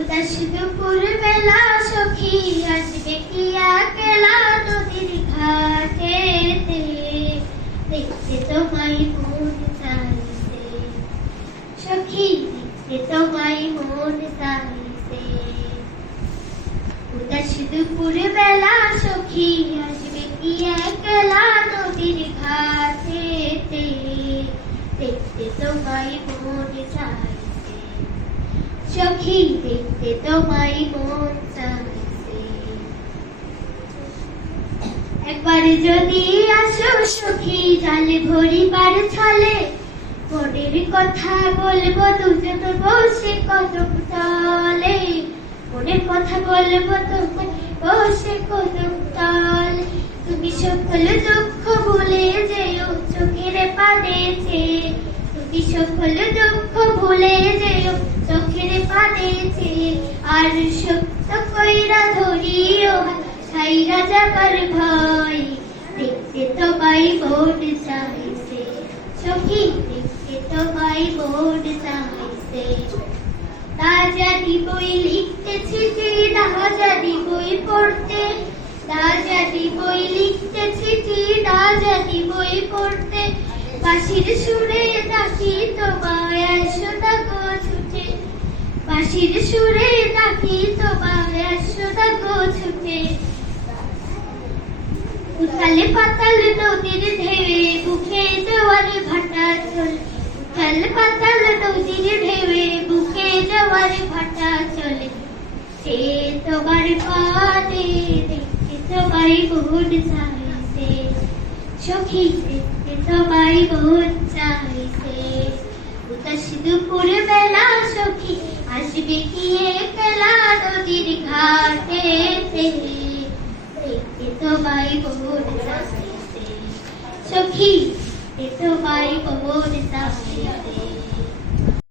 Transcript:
উদাস দুপুর বেলা সখী আসবে কি একলা নদীর ঘাটেতে, দেখতে তোমায় মন চাইছে সখী, দেখতে তোমায় মন চাইছে। উদাস দুপুর বেলা সখী আসবে কি একলা নদীর ঘাটেতে, দেখতে তোমায় মন চাইছে সখী, দেখতে তোমায় মন চাইছে। একবার যদি আসো সখী জালে ভরিবার ছলে, মনের কথা বলবো দুজন বসে কদম তলে, মনের কথা বলবো তোমায় বসে কদম তলে। তুমি সকল দুঃখ ভুলে যেও চোখের পানে চেয়ে, তুমি সকল দুঃখ ভুলে যেও চোখের পানে চেয়ে। আর সত্য কইরা ধরিও ছাইরা যাবার ভয়, দেখতে তোমায় মন চাইছে সখী, দেখতে তোমায় মন চাইছে। তা জানি বই লিখতে চিঠি, না জানি বই পড়তে, না জানি বই লিখতে চিঠি, না জানি বই পড়তে। বাঁশির সুরে ডাকি তোমায় আসো না গো ছুটে, বাঁশির সুরে ডাকি তোমায় আসো না গো ছুটে। উথাল পাতাল নদীর ঢেউয়ে বুকে জোয়ার ভাটা চলে, উথাল পাতাল নদীর ঢেউয়ে বুকে জোয়ার ভাটা চলে। সে তোমার পানে দেখতে তোমায় মন চাইছে সখী, দেখতে তোমায় মন চাইছে। উদাস দুপুর বেলা সখী আসবে কি একলা নদীর ঘাটেতে, দেখতে তোমায় মন চাইছে সখী, দেখতে তোমায় মন চাইছে।